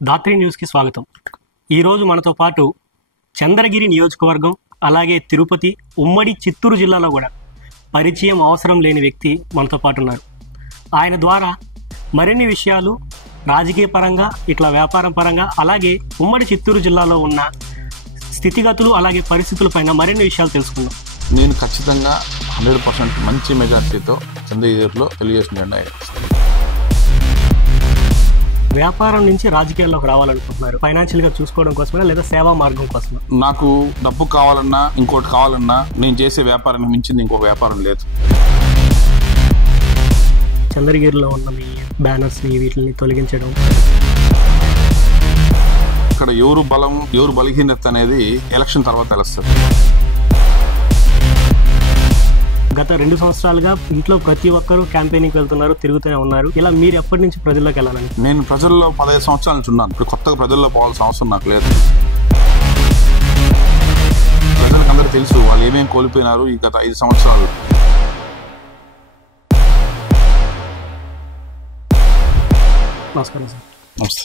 దాత్రి న్యూస్కి స్వాగతం. ఈరోజు మనతో పాటు చంద్రగిరి నియోజకవర్గం అలాగే తిరుపతి ఉమ్మడి చిత్తూరు జిల్లాలో కూడా పరిచయం అవసరం లేని వ్యక్తి మనతో పాటు ఉన్నారు. ఆయన ద్వారా మరిన్ని విషయాలు రాజకీయ పరంగా ఇట్లా వ్యాపారం పరంగా అలాగే ఉమ్మడి చిత్తూరు జిల్లాలో ఉన్న స్థితిగతులు అలాగే పరిస్థితులపైన మరిన్ని విషయాలు తెలుసుకుందాం. నేను ఖచ్చితంగా 100% మంచి మెజార్టీతో చంద్రగిరిలో తెలుగుదేశం జెండా ఎగరేస్తాను. వ్యాపారం నుంచి రాజకీయాల్లోకి రావాలనుకుంటున్నారు. ఫైనాన్షియల్గా చూసుకోవడం కోసమే లేదా సేవా మార్గం కోసమే? నాకు డబ్బు కావాలన్నా ఇంకోటి కావాలన్నా నేను చేసే వ్యాపారానికి మించింది ఇంకొక వ్యాపారం లేదు. చంద్రగిరిలో ఉన్న మీ బ్యానర్స్ని వీటిని తొలగించడం, ఇక్కడ ఎవరు బలం ఎవరు బలహీనత అనేది ఎలక్షన్ తర్వాత తెలుస్తుంది. గత 2 సంవత్సరాలుగా ఇంట్లో ప్రతి ఒక్కరూ క్యాంపెయినింగ్కి వెళ్తున్నారు, తిరుగుతూనే ఉన్నారు. ఇలా మీరు ఎప్పటి నుంచి ప్రజల్లోకి వెళ్ళాలని? నేను ప్రజల్లో 15 సంవత్సరాల నుంచి ఉన్నాను. ఇప్పుడు కొత్తగా ప్రజల్లో పోవాల్సిన అవసరం నాకు లేదు. ప్రజలకు అందరూ తెలుసు వాళ్ళు ఏమేమి కోల్పోయినారు ఈ గత 5 సంవత్సరాలు. నమస్కారం సార్. నమస్తే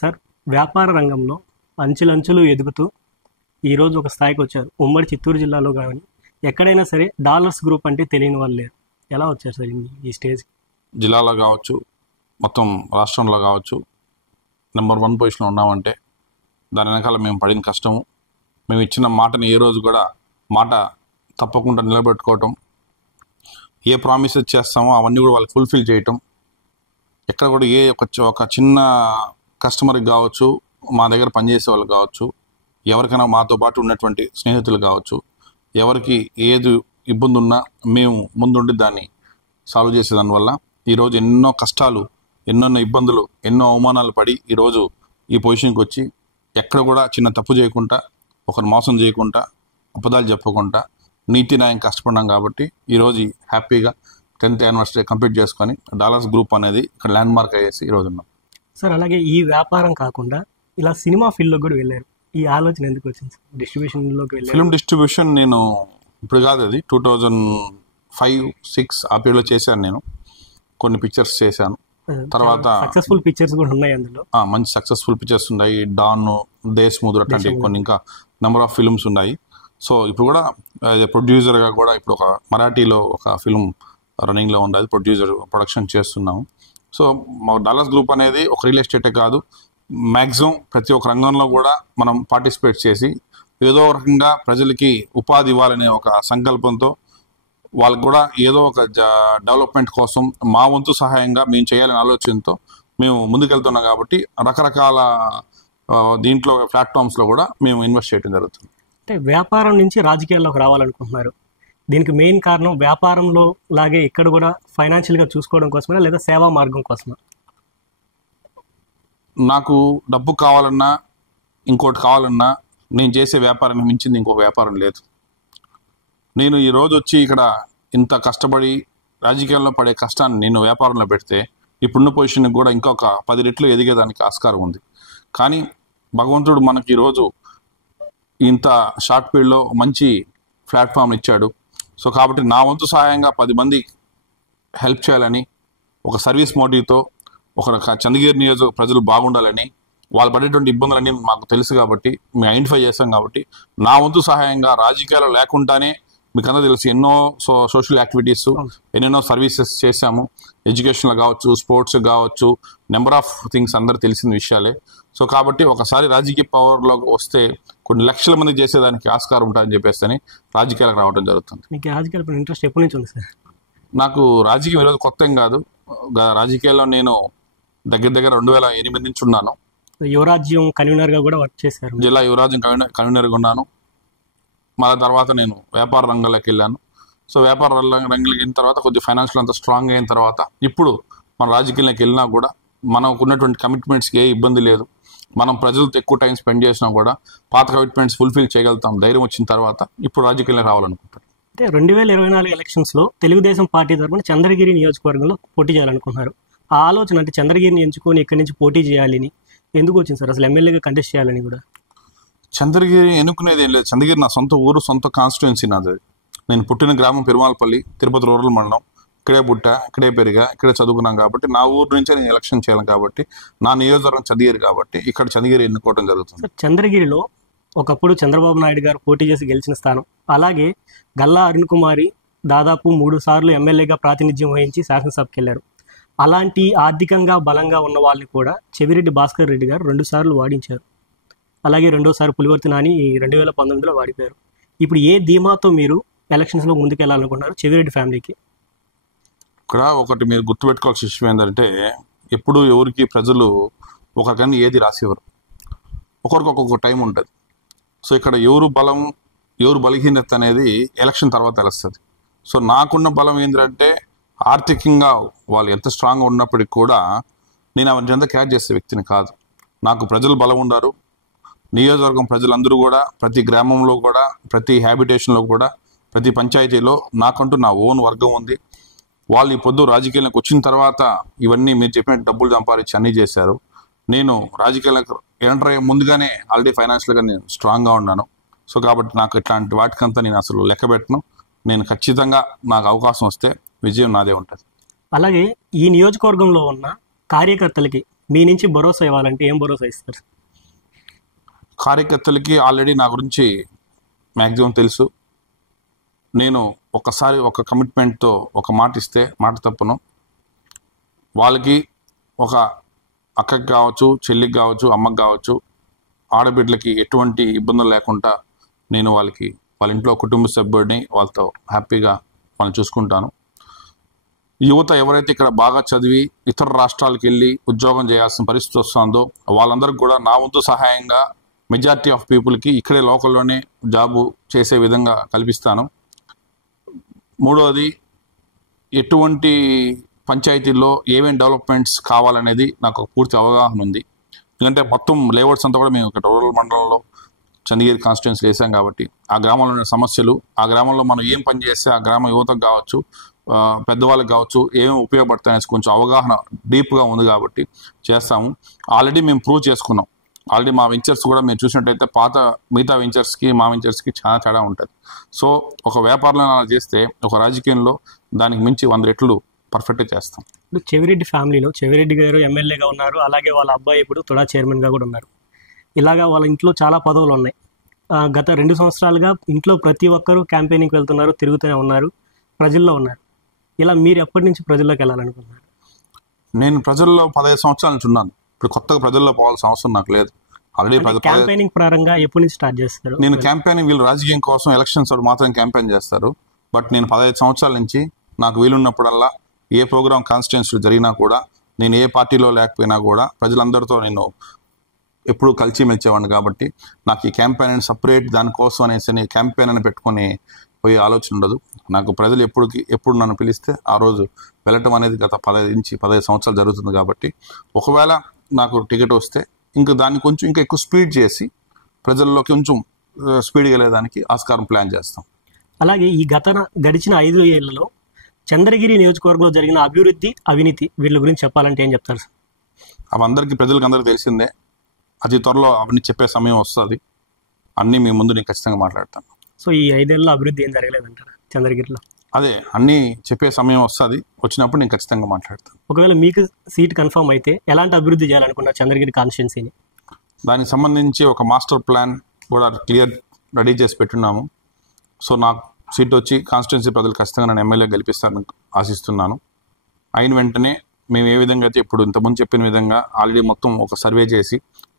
సార్, వ్యాపార రంగంలో అంచెలంచెలు ఎదుగుతూ ఈరోజు ఒక స్థాయికి వచ్చారు. ఉమ్మడి చిత్తూరు జిల్లాలో కానీ ఎక్కడైనా సరే డాలర్స్ గ్రూప్ అంటే తెలియని వాళ్ళు లేరు. ఎలా వచ్చారు సార్ ఈ స్టేజ్? జిల్లాలో కావచ్చు, మొత్తం రాష్ట్రంలో కావచ్చు, నెంబర్ 1 పొజిషన్లో ఉన్నామంటే దాని వెనకాల మేము పడిన కష్టము, మేము ఇచ్చిన మాటని ఏ రోజు కూడా మాట తప్పకుండా నిలబెట్టుకోవటం, ఏ ప్రామిసెస్ చేస్తామో అవన్నీ కూడా వాళ్ళకి ఫుల్ఫిల్ చేయటం, ఎక్కడ కూడా ఏ ఒక చిన్న కస్టమర్కి కావచ్చు, మా దగ్గర పనిచేసే వాళ్ళు కావచ్చు, ఎవరికైనా మాతో పాటు ఉన్నటువంటి స్నేహితులు కావచ్చు, ఎవరికి ఏది ఇబ్బంది ఉన్నా మేము ముందుండి దాన్ని సాల్వ్ చేసేదానివల్ల ఈరోజు ఎన్నో కష్టాలు, ఎన్నో ఇబ్బందులు, ఎన్నో అవమానాలు పడి ఈరోజు ఈ పొజిషన్కి వచ్చి ఎక్కడ కూడా చిన్న తప్పు చేయకుండా, ఒకరు మోసం చేయకుండా, అబద్ధాలు చెప్పకుండా నీతి న్యాయం కష్టపడినాం కాబట్టి ఈరోజు హ్యాపీగా 10th యానివర్సరీ కంప్లీట్ చేసుకొని డాలర్స్ గ్రూప్ అనేది ఇక్కడ ల్యాండ్ మార్క్ అయ్యేసి ఈరోజు ఉన్నాం. సార్, అలాగే ఈ వ్యాపారం కాకుండా ఇలా సినిమా ఫీల్డ్లో కూడా వెళ్ళారు. ఈ ఆలోచన ఎందుకు వచ్చింది సార్? డిస్ట్రిబ్యూషన్లోకి వెళ్ళారు. ఫిల్మ్ డిస్ట్రిబ్యూషన్ నేను ఇప్పుడు కాదు, అది 2005-6 ఆ పీరియడ్లో చేశాను. నేను కొన్ని పిక్చర్స్ చేశాను. తర్వాత సక్సెస్ఫుల్ పిక్చర్స్ కూడా ఉన్నాయి అందులో. మంచి సక్సెస్ఫుల్ పిక్చర్స్ ఉన్నాయి. డాన్, దేశ్ముద్ర అట్లాంటి కొన్ని ఇంకా నెంబర్ ఆఫ్ ఫిల్మ్స్ ఉన్నాయి. సో ఇప్పుడు కూడా ప్రొడ్యూసర్గా కూడా ఇప్పుడు ఒక మరాఠీలో ఒక ఫిల్మ్ రన్నింగ్లో ఉంది, అది ప్రొడక్షన్ చేస్తున్నాము. సో మా డాలర్స్ గ్రూప్ అనేది ఒక రియల్ ఎస్టేటే కాదు, మ్యాక్సిమం ప్రతి ఒక్క రంగంలో కూడా మనం పార్టిసిపేట్ చేసి ఏదో రకంగా ప్రజలకి ఉపాధి ఇవ్వాలనే ఒక సంకల్పంతో వాళ్ళకు కూడా ఏదో ఒక డెవలప్మెంట్ కోసం మా వంతు సహాయంగా మేము చేయాలనే ఆలోచనతో మేము ముందుకెళ్తున్నాం. కాబట్టి రకరకాల దీంట్లో ప్లాట్ఫామ్స్లో కూడా మేము ఇన్వెస్ట్ చేయడం జరుగుతుంది. అంటే వ్యాపారం నుంచి రాజకీయాల్లోకి రావాలనుకుంటున్నారు. దీనికి మెయిన్ కారణం వ్యాపారంలో లాగే ఇక్కడ కూడా ఫైనాన్షియల్గా చూసుకోవడం కోసమే లేదా సేవా మార్గం కోసమే? నాకు డబ్బు కావాలన్నా ఇంకోటి కావాలన్నా నేను చేసే వ్యాపారానికి మించింది ఇంకొక వ్యాపారం లేదు. నేను ఈరోజు వచ్చి ఇక్కడ ఇంత కష్టపడి రాజకీయాల్లో పడే కష్టాన్ని నేను వ్యాపారంలో పెడితే ఇప్పుడున్న పొజిషన్కి కూడా ఇంకొక 10 రెట్లు ఎదిగేదానికి ఆస్కారం ఉంది. కానీ భగవంతుడు మనకి ఈరోజు ఇంత షార్ట్ పీరియడ్లో మంచి ప్లాట్ఫామ్ ఇచ్చాడు. సో కాబట్టి నా వంతు సహాయంగా 10 మంది హెల్ప్ చేయాలని ఒక సర్వీస్ మోటివ్తో ఒక చంద్రగిరి నియోజక ప్రజలు బాగుండాలని, వాళ్ళు పడేటువంటి ఇబ్బందులన్నీ మాకు తెలుసు కాబట్టి మేము ఐడెంటిఫై చేస్తాం. కాబట్టి నా వంతు సహాయంగా రాజకీయాలు లేకుండానే మీకు అందరూ తెలుసు ఎన్నో సోషల్ యాక్టివిటీస్, ఎన్నెన్నో సర్వీసెస్ చేశాము. ఎడ్యుకేషన్లో కావచ్చు, స్పోర్ట్స్ కావచ్చు, నెంబర్ ఆఫ్ థింగ్స్ అందరూ తెలిసిన విషయాలే. సో కాబట్టి ఒకసారి రాజకీయ పవర్లోకి వస్తే కొన్ని లక్షల మంది చేసేదానికి ఆస్కారం ఉంటుందని చెప్పేసి రాజకీయాలకు రావడం జరుగుతుంది. మీకు రాజకీయాలపై ఇంట్రెస్ట్ ఎప్పటి నుంచి ఉంది సార్? నాకు రాజకీయం ఈరోజు కొత్త ఏం కాదు. రాజకీయాల్లో నేను దగ్గర 2008 నుంచి ఉన్నాను. యువరాజ్యం కన్వీనర్గా కూడా వర్క్ చేశారు. జిల్లా యువరాజ్యం కన్వీనర్గా ఉన్నాను. మళ్ళీ తర్వాత నేను వ్యాపార రంగంలోకి వెళ్ళాను. సో వ్యాపార రంగంలోకి వెళ్ళిన తర్వాత కొద్దిగా ఫైనాన్షియల్ అంతా స్ట్రాంగ్ అయిన తర్వాత ఇప్పుడు మన రాజకీయాల్లోకి వెళ్ళినా కూడా మనకు ఉన్నటువంటి కమిట్మెంట్స్కి ఏ ఇబ్బంది లేదు. మనం ప్రజలతో ఎక్కువ టైం స్పెండ్ చేసినా కూడా పాత కమిట్మెంట్స్ ఫుల్ఫిల్ చేయగలుగుతాం ధైర్యం వచ్చిన తర్వాత ఇప్పుడు రాజకీయాల్లోకి రావాలనుకుంటాను. అంటే 2024 ఎలక్షన్స్లో తెలుగుదేశం పార్టీ తరఫున చంద్రగిరి నియోజకవర్గంలో పోటీ చేయాలనుకుంటున్నారు. ఆ ఆలోచన అంటే చంద్రగిరిని ఎంచుకొని ఇక్కడి నుంచి పోటీ చేయాలని ఎందుకు వచ్చింది సార్? అసలు ఎమ్మెల్యేగా కంటెస్ట్ చేయాలని కూడా? చంద్రగిరి ఎన్నుకునేది ఏం లేదు. చంద్రగిరి నా సొంత ఊరు, సొంత కాన్స్టిట్యుయెన్సీ నాది. నేను పుట్టిన గ్రామం పెరుమాలపల్లి, తిరుపతి రూరల్ మండలం. ఇక్కడే పుట్టా, ఇక్కడే పెరిగా, ఇక్కడే చదువుకున్నాం కాబట్టి నా ఊరు నుంచే నేను ఎలక్షన్ చేయాలి కాబట్టి, నా నియోజకవర్గం చంద్రగిరి కాబట్టి ఇక్కడ చంద్రగిరి ఎన్నుకోవడం జరుగుతుంది. సార్, చంద్రగిరిలో ఒకప్పుడు చంద్రబాబు నాయుడు గారు పోటీ చేసి గెలిచిన స్థానం. అలాగే గల్లా అరుణ్ కుమారి దాదాపు 3 సార్లు ఎమ్మెల్యేగా ప్రాతినిధ్యం వహించి శాసనసభకి వెళ్ళారు. అలాంటి ఆర్థికంగా బలంగా ఉన్న వాళ్ళని కూడా చెవిరెడ్డి భాస్కర్ రెడ్డి గారు 2 సార్లు వాడించారు. అలాగే రెండోసారి పులివర్తి నాని 2019లో వాడిపోయారు. ఇప్పుడు ఏ ధీమాతో మీరు ఎలక్షన్స్లో ముందుకెళ్ళాలనుకున్నారు చెవిరెడ్డి ఫ్యామిలీకి? ఇక్కడ ఒకటి మీరు గుర్తుపెట్టుకోవాల్సిన విషయం ఏంటంటే, ఎప్పుడు ఎవరికి ప్రజలు ఒకరికన్నా ఏది రాసేవారు, ఒకరికి ఒక్కొక్క టైం ఉంటుంది. సో ఇక్కడ ఎవరు బలం ఎవరు బలహీనత అనేది ఎలక్షన్ తర్వాత తెలుస్తుంది. సో నాకున్న బలం ఏంటంటే, ఆర్థికంగా వాళ్ళు ఎంత స్ట్రాంగ్గా ఉన్నప్పటికీ కూడా నేను అవన్నీ క్యాచ్ చేసే వ్యక్తిని కాదు. నాకు ప్రజలు బలం ఉండారు. నియోజకవర్గం ప్రజలందరూ కూడా ప్రతి గ్రామంలో కూడా, ప్రతి హ్యాబిటేషన్లో కూడా, ప్రతి పంచాయతీలో నాకంటూ నా ఓన్ వర్గం ఉంది. వాళ్ళు ఈ పొద్దు రాజకీయాలకు వచ్చిన తర్వాత ఇవన్నీ మీరు చెప్పినట్టు డబ్బులు సంపాదించి అన్నీ చేశారు. నేను రాజకీయాలకు ఎంటర్ అయ్యే ముందుగానే ఆల్రెడీ ఫైనాన్షియల్గా నేను స్ట్రాంగ్గా ఉన్నాను. సో కాబట్టి నాకు ఇట్లాంటి వాటికంతా నేను అసలు లెక్క పెట్టను. నేను ఖచ్చితంగా నాకు అవకాశం వస్తే విజయం నాదే ఉంటుంది. అలాగే ఈ నియోజకవర్గంలో ఉన్న కార్యకర్తలకి మీ నుంచి భరోసా ఇవ్వాలంటే ఏం భరోసా ఇస్తారు? కార్యకర్తలకి ఆల్రెడీ నా గురించి మ్యాక్సిమం తెలుసు. నేను ఒకసారి ఒక కమిట్మెంట్తో ఒక మాట ఇస్తే మాట తప్పను. వాళ్ళకి ఒక అక్కకి కావచ్చు, చెల్లికి కావచ్చు, అమ్మకి కావచ్చు, ఆడబిడ్డలకి ఎటువంటి ఇబ్బందులు లేకుండా నేను వాళ్ళకి వాళ్ళ ఇంట్లో కుటుంబ సభ్యుడిని వాళ్ళతో హ్యాపీగా వాళ్ళని చూసుకుంటాను. యువత ఎవరైతే ఇక్కడ బాగా చదివి ఇతర రాష్ట్రాలకు వెళ్ళి ఉద్యోగం చేయాల్సిన పరిస్థితి వస్తుందో వాళ్ళందరికీ కూడా నా వంతు సహాయంగా మెజారిటీ ఆఫ్ పీపుల్కి ఇక్కడే లోకల్లోనే జాబు చేసే విధంగా కల్పిస్తాను. మూడవది, ఎటువంటి పంచాయతీల్లో ఏమేమి డెవలప్మెంట్స్ కావాలనేది నాకు ఒక పూర్తి అవగాహన ఉంది. ఎందుకంటే మొత్తం లేఅవుట్స్ అంతా కూడా మేము ఇక్కడ రూరల్ మండలంలో చంద్రగిరి కాన్స్టిట్యున్సీ వేసాం కాబట్టి ఆ గ్రామంలో ఉన్న సమస్యలు, ఆ గ్రామంలో మనం ఏం పని చేస్తే ఆ గ్రామ యువతకు కావచ్చు, పెద్దవాళ్ళకి కావచ్చు ఏమేమి ఉపయోగపడతాయనేసి కొంచెం అవగాహన డీప్గా ఉంది కాబట్టి చేస్తాము. ఆల్రెడీ మేము ప్రూవ్ చేసుకున్నాం. ఆల్రెడీ మా వెంచర్స్ కూడా మీరు చూసినట్టయితే పాత మిగతా వెంచర్స్కి మా వెంచర్స్కి చాలా తేడా ఉంటుంది. సో ఒక వ్యాపారంలో అలా చేస్తే ఒక రాజకీయంలో దానికి మించి 100 రెట్లు పర్ఫెక్ట్గా చేస్తాం. ఇప్పుడు చెవిరెడ్డి ఫ్యామిలీలో చెవిరెడ్డి గారు ఎమ్మెల్యేగా ఉన్నారు. అలాగే వాళ్ళ అబ్బాయి ఇప్పుడు తుడా చైర్మన్గా కూడా ఉన్నారు. ఇలాగా వాళ్ళ ఇంట్లో చాలా పదవులు ఉన్నాయి. గత 2 సంవత్సరాలుగా ఇంట్లో ప్రతి ఒక్కరూ క్యాంపెయినింగ్కి వెళ్తున్నారు, తిరుగుతూనే ఉన్నారు, ప్రజల్లో ఉన్నారు. ఇలా మీరు ఎప్పటి నుంచి ప్రజల్లోకి వెళ్ళాలనుకున్నారు? నేను ప్రజల్లో 15 సంవత్సరాల నుంచి ఉన్నాను. ఇప్పుడు కొత్తగా ప్రజల్లో పోవాల్సిన అవసరం నాకు లేదు. ఆల్రెడీ క్యాంపెయినింగ్ ప్రారంభంగా ఎప్పటి నుంచి స్టార్ట్ చేస్తారు? నేను క్యాంపెయినింగ్ వీళ్ళు రాజకీయం కోసం ఎలక్షన్స్ మాత్రం క్యాంపెయిన్ చేస్తారు. బట్ నేను 15 సంవత్సరాల నుంచి నాకు వీలున్నప్పుడల్లా ఏ ప్రోగ్రామ్ కాన్స్టిట్యున్సీ జరిగినా కూడా, నేను ఏ పార్టీలో లేకపోయినా కూడా ప్రజలందరితో నేను ఎప్పుడూ కలిసి మెలిచేవాడిని. కాబట్టి నాకు ఈ క్యాంపెయిన్ అని సపరేట్ దానికోసం అనేసి క్యాంపెయిన్ అని పెట్టుకొని పోయే ఆలోచన ఉండదు. నాకు ప్రజలు ఎప్పుడు నన్ను పిలిస్తే ఆ రోజు వెళ్ళటం అనేది గత 15 సంవత్సరాలు జరుగుతుంది. కాబట్టి ఒకవేళ నాకు టికెట్ వస్తే ఇంకా దాన్ని కొంచెం ఇంకా ఎక్కువ స్పీడ్ చేసి ప్రజల్లోకి కొంచెం స్పీడ్గా వెళ్ళేదానికి ఆస్కారం ప్లాన్ చేస్తాం. అలాగే ఈ గడిచిన 5 ఏళ్లలో చంద్రగిరి నియోజకవర్గంలో జరిగిన అభివృద్ధి, అవినీతి వీళ్ళ గురించి చెప్పాలంటే ఏం చెప్తారు సార్? అవి అందరికీ తెలిసిందే. అతి త్వరలో అవన్నీ చెప్పే సమయం వస్తుంది. అన్నీ మీ ముందు నేను ఖచ్చితంగా మాట్లాడతాను. సో ఈ 5 ఏళ్ళలో అభివృద్ధి ఏం జరగలేదంటారా చంద్రగిరిలో? అదే అన్నీ చెప్పే సమయం వస్తుంది. వచ్చినప్పుడు నేను ఖచ్చితంగా మాట్లాడతాను. ఒకవేళ మీకు సీట్ కన్ఫర్మ్ అయితే ఎలాంటి అభివృద్ధి చేయాలనుకున్నారు చంద్రగిరి కాన్స్టిట్యున్సీని? దానికి సంబంధించి ఒక మాస్టర్ ప్లాన్ కూడా రెడీ చేసి పెట్టున్నాము. సో నాకు సీట్ వచ్చి కాన్స్టిట్యున్సీ ప్రజలు ఖచ్చితంగా నన్ను ఎమ్మెల్యే గెలిపిస్తారని ఆశిస్తున్నాను. అయిన వెంటనే మేము ఏ విధంగా అయితే ఇప్పుడు ఇంతకుముందు చెప్పిన విధంగా ఆల్రెడీ మొత్తం ఒక సర్వే చేసి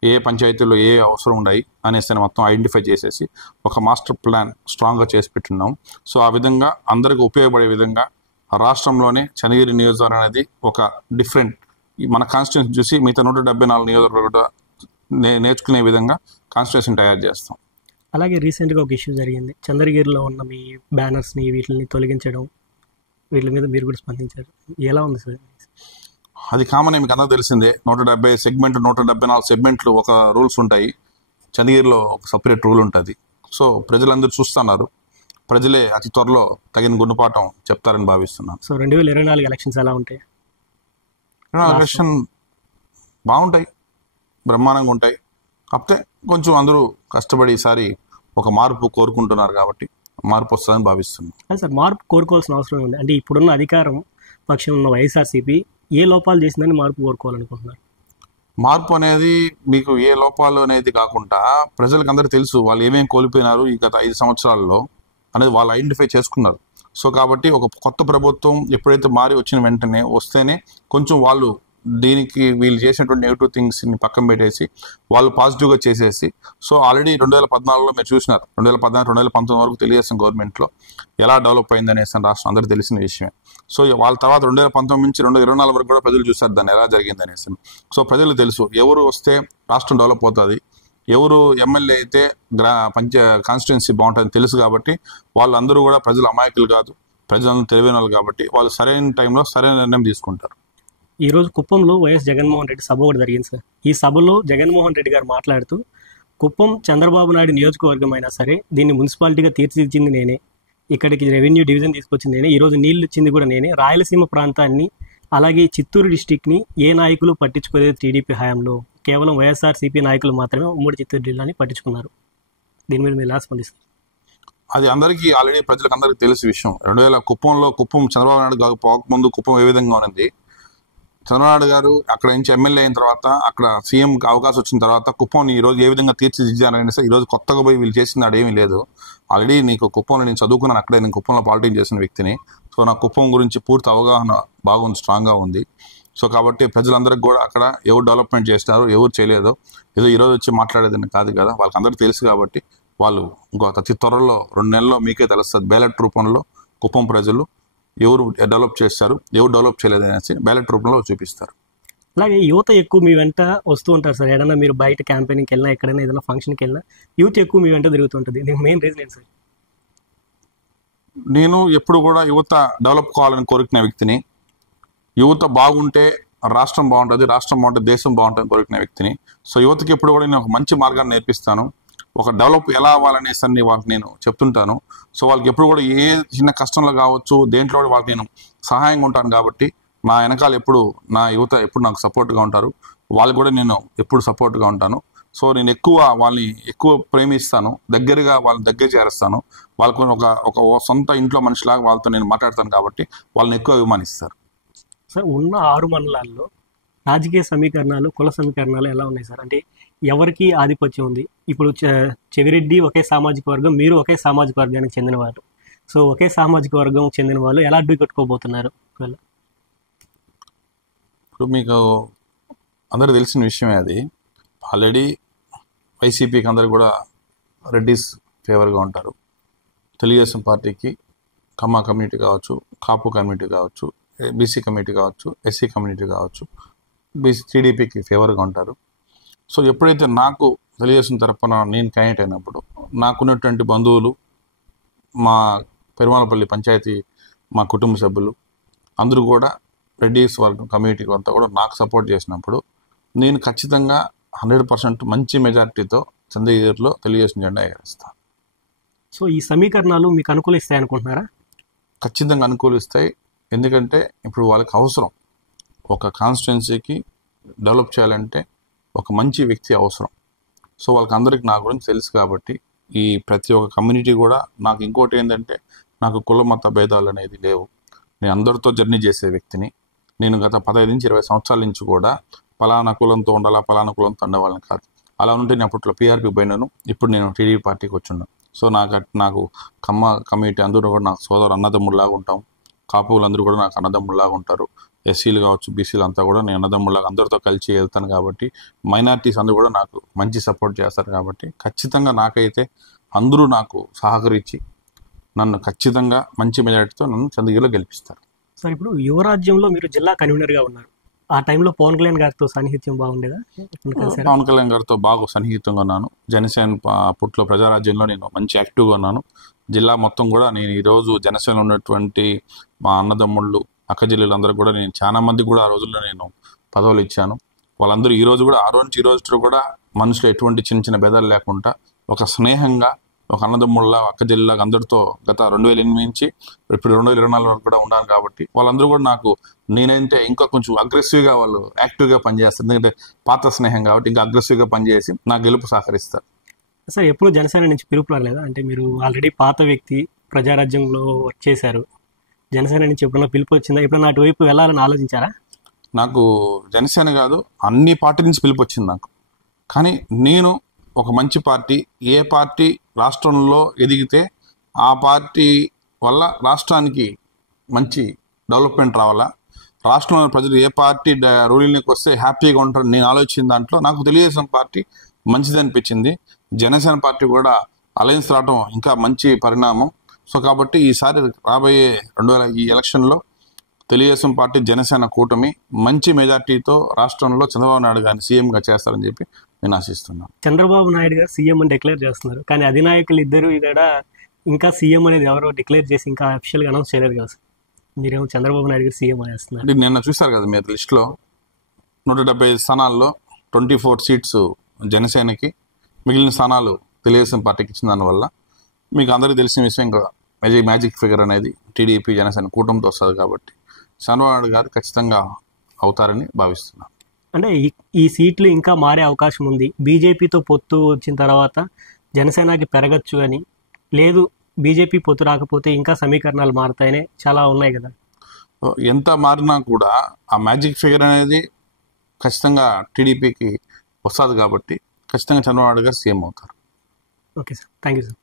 ఏ పంచాయతీల్లో ఏ అవసరం ఉన్నాయి అనేసి మొత్తం ఐడెంటిఫై చేసేసి ఒక మాస్టర్ ప్లాన్ స్ట్రాంగ్గా చేసి పెట్టున్నాం. సో ఆ విధంగా అందరికీ ఉపయోగపడే విధంగా రాష్ట్రంలోనే చంద్రగిరి నియోజకవర్గం అనేది ఒక డిఫరెంట్, మన కాన్స్టిట్యున్సీ చూసి మిగతా 174 నియోజకవర్గాలు కూడా నేర్చుకునే విధంగా కాన్స్టిట్యున్సీని తయారు చేస్తాం. అలాగే రీసెంట్గా ఒక ఇష్యూ జరిగింది. చంద్రగిరిలో ఉన్న మీ బ్యానర్స్ని వీటిని తొలగించడం, వీటి మీద మీరు కూడా స్పందించారు. ఎలా ఉంది సార్? అది కామన్, మీకు అందరూ తెలిసిందే. 170 సెగ్మెంట్, 174 సెగ్మెంట్లు ఒక రూల్స్ ఉంటాయి. చంద్రగిరిలో ఒక సపరేట్ రూల్ ఉంటుంది. సో ప్రజలందరూ చూస్తున్నారు. ప్రజలే అతి త్వరలో తగిన గుణపాఠం చెప్తారని భావిస్తున్నాను. సో 2024 ఎలక్షన్స్ ఎలా ఉంటాయి? ఎలక్షన్ బాగుంటాయి, బ్రహ్మాండంగా ఉంటాయి. కాకపోతే కొంచెం అందరూ కష్టపడి ఈసారి ఒక మార్పు కోరుకుంటున్నారు కాబట్టి మార్పు వస్తుందని భావిస్తున్నాను. సార్, మార్పు కోరుకోవాల్సిన అవసరం ఉంది. అంటే ఇప్పుడున్న అధికారం పక్షం ఉన్న వైఎస్ఆర్సీపీ ఏ లోపాలు చేసిందని మార్పు కోరుకోవాలనుకుంటున్నారు? మార్పు అనేది మీకు ఏ లోపాలు అనేది కాకుండా ప్రజలకు అందరూ తెలుసు వాళ్ళు ఏమేమి కోల్పోయినారు ఈ గత 5 సంవత్సరాల్లో అనేది వాళ్ళు ఐడెంటిఫై చేసుకున్నారు. సో కాబట్టి ఒక కొత్త ప్రభుత్వం ఎప్పుడైతే మారి వచ్చిన వెంటనే వస్తేనే కొంచెం వాళ్ళు దీనికి వీళ్ళు చేసినటువంటి నెగిటివ్ థింగ్స్ని పక్కన పెట్టేసి వాళ్ళు పాజిటివ్గా చేసేసి, సో ఆల్రెడీ 2014లో మీరు చూసినారు, 2014 2019 వరకు తెలుగుదేశం గవర్నమెంట్లో ఎలా డెవలప్ అయింది అనేసి రాష్ట్రం అందరికీ తెలిసిన విషయమే. సో వాళ్ళ తర్వాత 2019 నుంచి 2024 వరకు కూడా ప్రజలు చూశారు దాన్ని ఎలా జరిగింది అనేసి. సో ప్రజలు తెలుసు ఎవరు వస్తే రాష్ట్రం డెవలప్ అవుతుంది, ఎవరు ఎమ్మెల్యే అయితే కాన్స్టిట్యున్సీ బాగుంటుందని తెలుసు. కాబట్టి వాళ్ళందరూ కూడా ప్రజలు అమాయకులు కాదు, ప్రజలందరూ తెలివైన వాళ్ళు కాబట్టి వాళ్ళు సరైన టైంలో సరైన నిర్ణయం తీసుకుంటారు. ఈరోజు కుప్పంలో వైఎస్ జగన్మోహన్ రెడ్డి సభ ఒకటి జరిగింది సార్. ఈ సభలో జగన్మోహన్ రెడ్డి గారు మాట్లాడుతూ కుప్పం చంద్రబాబు నాయుడు నియోజకవర్గం అయినా సరే దీన్ని మున్సిపాలిటీగా తీర్చిదిద్దింది నేనే, ఇక్కడికి రెవెన్యూ డివిజన్ తీసుకొచ్చింది నేనే, ఈరోజు నీళ్లు ఇచ్చింది కూడా నేనే, రాయలసీమ ప్రాంతాన్ని అలాగే చిత్తూరు డిస్టిక్ని ఏ నాయకులు పట్టించుకోలేదు టీడీపీ హయాంలో, కేవలం వైఎస్ఆర్సీపీ నాయకులు మాత్రమే ఉమ్మడి చిత్తూరు జిల్లాని పట్టించుకున్నారు. దీని మీద మీరు ఎలా స్పందిస్తారు? అది అందరికీ ఆల్రెడీ ప్రజలకు అందరికీ తెలిసి విషయం. 2000 కుప్పం చంద్రబాబు నాయుడు పోకముందు కుప్పం ఏ విధంగా ఉన్నది, చంద్రబాబు నాయుడు గారు అక్కడ నుంచి ఎమ్మెల్యే అయిన తర్వాత అక్కడ సీఎంకి అవకాశం వచ్చిన తర్వాత కుప్పంని ఈరోజు ఏ విధంగా తీర్చిదిద్దారనేసి ఈరోజు కొత్తగా పోయి వీళ్ళు చేసినాడు ఏమీ లేదు. ఆల్రెడీ నీకు కుప్పంలో నేను చదువుకున్నాను, అక్కడే నేను కుప్పంలో పాలిటిక్స్ చేసిన వ్యక్తిని. సో నాకు కుప్పం గురించి పూర్తి అవగాహన బాగుంది, స్ట్రాంగ్గా ఉంది. సో కాబట్టి ప్రజలందరికీ కూడా అక్కడ ఎవరు డెవలప్మెంట్ చేసినారు ఎవరు చేయలేదో ఏదో ఈరోజు వచ్చి మాట్లాడేదని కాదు కదా, వాళ్ళకి అందరికీ తెలుసు. కాబట్టి వాళ్ళు ఇంకో అతి త్వరలో 2 నెలల్లో మీకే తెలుస్తుంది బ్యాలెట్ రూపంలో కుప్పం ప్రజలు ఎవరు డెవలప్ చేస్తారు ఎవరు డెవలప్ చేయలేదు అనేసి బ్యాలెట్ రూపంలో చూపిస్తారు. అలాగే యువత ఎక్కువ మీ వెంట వస్తూ ఉంటారు సార్. ఏదైనా మీరు బయట క్యాంపెయినింగ్కి వెళ్ళినా ఎక్కడైనా ఏదైనా ఫంక్షన్కి వెళ్ళినా యూత్ ఎక్కువ మీ వెంట తిరుగుతుంటుంది. దీనికి మెయిన్ రీజన్ ఏంటి సార్? నేను ఎప్పుడు కూడా యువత డెవలప్ కావాలని కోరుకునే వ్యక్తిని. యువత బాగుంటే రాష్ట్రం బాగుంటుంది, రాష్ట్రం బాగుంటే దేశం బాగుంటుంది కోరుకునే వ్యక్తిని. సో యువతకి ఎప్పుడు కూడా నేను ఒక మంచి మార్గాన్ని నేర్పిస్తాను, ఒక డెవలప్ ఎలా అవ్వాలనేసి అన్ని వాళ్ళకి నేను చెప్తుంటాను. సో వాళ్ళకి ఎప్పుడు కూడా ఏ చిన్న కష్టంలో కావచ్చు దేంట్లో కూడా వాళ్ళకి నేను సహాయంగా ఉంటాను. కాబట్టి నా వెనకాల ఎప్పుడు నా యువత ఎప్పుడు నాకు సపోర్ట్గా ఉంటారు, వాళ్ళకి కూడా నేను ఎప్పుడు సపోర్ట్గా ఉంటాను. సో నేను వాళ్ళని ఎక్కువ ప్రేమిస్తాను, వాళ్ళని దగ్గర చేరుస్తాను. వాళ్ళకు ఒక సొంత ఇంట్లో మనిషిలాగా వాళ్ళతో నేను మాట్లాడతాను. కాబట్టి వాళ్ళని ఎక్కువ అభిమానిస్తారు. సార్ ఉన్న 6 మండలాల్లో రాజకీయ సమీకరణాలు కుల సమీకరణాలు ఎలా ఉన్నాయి సార్? అంటే ఎవరికి ఆధిపత్యం ఉంది? ఇప్పుడు చెవిరెడ్డి ఒకే సామాజిక వర్గం, మీరు ఒకే సామాజిక వర్గానికి చెందినవారు. సో ఒకే సామాజిక వర్గం చెందిన వాళ్ళు ఎలా అడ్డు కట్టుకోబోతున్నారు? ఇప్పుడు మీకు అందరూ తెలిసిన విషయమే అది. ఆల్రెడీ వైసీపీకి అందరు కూడా రెడ్డిస్ ఫేవర్గా ఉంటారు. తెలుగుదేశం పార్టీకి కమ్మా కమ్యూనిటీ కావచ్చు, కాపు కమ్యూనిటీ కావచ్చు, బీసీ కమ్యూనిటీ కావచ్చు, ఎస్సీ కమ్యూనిటీ కావచ్చు, టీడీపీకి ఫేవర్గా ఉంటారు. సో ఎప్పుడైతే నాకు తెలుగుదేశం తరఫున నేను క్యాండిడేట్ అయినప్పుడు నాకున్నటువంటి బంధువులు, మా పెరుమాలపల్లి పంచాయతీ మా కుటుంబ సభ్యులు అందరూ కూడా రెడ్డిస్ వర్గం కమ్యూనిటీకి అంతా కూడా నాకు సపోర్ట్ చేసినప్పుడు నేను ఖచ్చితంగా 100% మంచి మెజారిటీతో చంద్రగిరిలో తెలుగుదేశం జెండా ఎగరేస్తాను. సో ఈ సమీకరణాలు మీకు అనుకూలిస్తాయి అనుకుంటున్నారా? ఖచ్చితంగా అనుకూలిస్తాయి. ఎందుకంటే ఇప్పుడు వాళ్ళకి అవసరం, ఒక కాన్స్టిట్యున్సీకి డెవలప్ చేయాలంటే ఒక మంచి వ్యక్తి అవసరం. సో వాళ్ళకి అందరికీ నా గురించి తెలుసు. కాబట్టి ఈ ప్రతి ఒక్క కమ్యూనిటీ కూడా నాకు ఇంకోటి ఏంటంటే నాకు కుల మత భేదాలు అనేది లేవు. నేను అందరితో జర్నీ చేసే వ్యక్తిని. నేను గత 15 నుంచి 20 సంవత్సరాల నుంచి కూడా పలానా కులంతో ఉండాలా పలానా కులంతో ఉండవాలని కాదు. అలా ఉంటే నేను అప్పట్లో పీఆర్పీ పోయినాను, ఇప్పుడు నేను టీడీపీ పార్టీకి వచ్చున్నాను. సో నాకు కమ్మ కమ్యూనిటీ అందరూ కూడా నాకు సోదరు అన్నదమ్ముల్లాగా ఉంటాం. కాపులందరూ కూడా నాకు అన్నదమ్ముల్లాగా ఉంటారు. ఎస్సీలు కావచ్చు, బీసీలు అంతా కూడా నేను అన్నదమ్ముల్లాగా అందరితో కలిసి వెళ్తాను. కాబట్టి మైనారిటీస్ అందరూ కూడా నాకు మంచి సపోర్ట్ చేస్తారు. కాబట్టి ఖచ్చితంగా నాకైతే అందరూ నాకు సహకరించి నన్ను ఖచ్చితంగా మంచి మెజారిటీతో నన్ను చంద్రగిరిలో గెలిపిస్తారు. సార్ ఇప్పుడు యువరాజ్యంలో మీరు జిల్లా కన్వీనర్గా ఉన్నారు. ఆ టైంలో పవన్ కళ్యాణ్ గారితో సన్నిహిత్యం బాగుండేదా? పవన్ కళ్యాణ్ గారితో బాగా సన్నిహితంగా ఉన్నాను. జనసేన అప్పట్లో ప్రజారాజ్యంలో నేను మంచి యాక్టివ్గా ఉన్నాను. జిల్లా మొత్తం కూడా నేను ఈరోజు జనసేన ఉన్నటువంటి మా అన్నదమ్ముళ్ళు అక్కచెల్లెలు కూడా నేను చాలా మంది కూడా ఆ రోజుల్లో నేను పదవులు ఇచ్చాను. వాళ్ళందరూ ఈరోజు కూడా ఆ రోజు ఈ రోజు కూడా మనుషులు ఎటువంటి చిన్న చిన్న భేదాలు లేకుండా ఒక స్నేహంగా ఒక అన్నదమ్ముళ్ళ అక్కచెల్లెలాగా అందరితో గత 2008 నుంచి ఇప్పుడు 2024 వరకు కూడా ఉన్నాను. కాబట్టి వాళ్ళందరూ కూడా నాకు నేనంటే ఇంకా కొంచెం అగ్రెసివ్గా వాళ్ళు యాక్టివ్గా పనిచేస్తారు. ఎందుకంటే పాత స్నేహం కాబట్టి ఇంకా అగ్రెసివ్గా పనిచేసి నా గెలుపు సహకరిస్తారు. సార్ ఎప్పుడు జనసేన నుంచి పిలుపు రాలేదా? అంటే మీరు ఆల్రెడీ పాత వ్యక్తి, ప్రజారాజ్యంలో వర్క్ చేశారు, జనసేన నుంచి ఎప్పుడన్నా పిలుపు వచ్చిందా? ఎప్పుడన్నా అటువైపు వెళ్ళాలని ఆలోచించారా? నాకు జనసేన కాదు, అన్ని పార్టీ నుంచి పిలుపు వచ్చింది నాకు. కానీ నేను ఒక మంచి పార్టీ, ఏ పార్టీ రాష్ట్రంలో ఎదిగితే ఆ పార్టీ వల్ల రాష్ట్రానికి మంచి డెవలప్మెంట్ రావాలా, రాష్ట్రంలో ప్రజలు ఏ పార్టీ రూలింగ్కి వస్తే హ్యాపీగా ఉంటారు నేను ఆలోచించిన దాంట్లో నాకు తెలుగుదేశం పార్టీ మంచిది అనిపించింది. జనసేన పార్టీ కూడా అలయన్స్ రావడం ఇంకా మంచి పరిణామం. సో కాబట్టి ఈసారి రాబోయే ఈ ఎలక్షన్లో తెలుగుదేశం పార్టీ జనసేన కూటమి మంచి మెజార్టీతో రాష్ట్రంలో చంద్రబాబు నాయుడు గారిని సీఎంగా చేస్తారని చెప్పి నేను ఆశిస్తున్నాను. చంద్రబాబు నాయుడు గారు సీఎం అని డిక్లేర్ చేస్తున్నారు, కానీ అధినాయకులు ఇద్దరు కూడా ఇంకా సీఎం అనేది ఎవరో డిక్లేర్ చేసి ఇంకా అఫీషియల్గా అనౌన్స్ చేయలేదు కదా సార్. మీరేమో చంద్రబాబు నాయుడు గారు సీఎం అనేస్తున్నారు. అంటే నిన్న చూశారు కదా మీరు లిస్టులో 175 స్థానాల్లో 24 సీట్స్ జనసేనకి, మిగిలిన స్థానాలు తెలుగుదేశం పార్టీకి ఇచ్చిన దానివల్ల మీకు అందరికీ తెలిసిన విషయం ఇంకా మ్యాజిక్ ఫిగర్ అనేది టీడీపీ జనసేన కూటమితో వస్తుంది. కాబట్టి చంద్రబాబు నాయుడు గారు ఖచ్చితంగా అవుతారని భావిస్తున్నాను. అంటే ఈ సీట్లు ఇంకా మారే అవకాశం ఉంది. బీజేపీతో పొత్తు వచ్చిన తర్వాత జనసేనకి పెరగచ్చు అని, లేదు బీజేపీ పొత్తు రాకపోతే ఇంకా సమీకరణాలు మారుతాయని చాలా ఉన్నాయి కదా. ఎంత మారినా కూడా ఆ మ్యాజిక్ ఫిగర్ అనేది ఖచ్చితంగా టీడీపీకి వస్తుంది. కాబట్టి ఖచ్చితంగా చంద్రబాబు నాయుడు గారు సీఎం అవుతారు. Okay sir, thank you sir.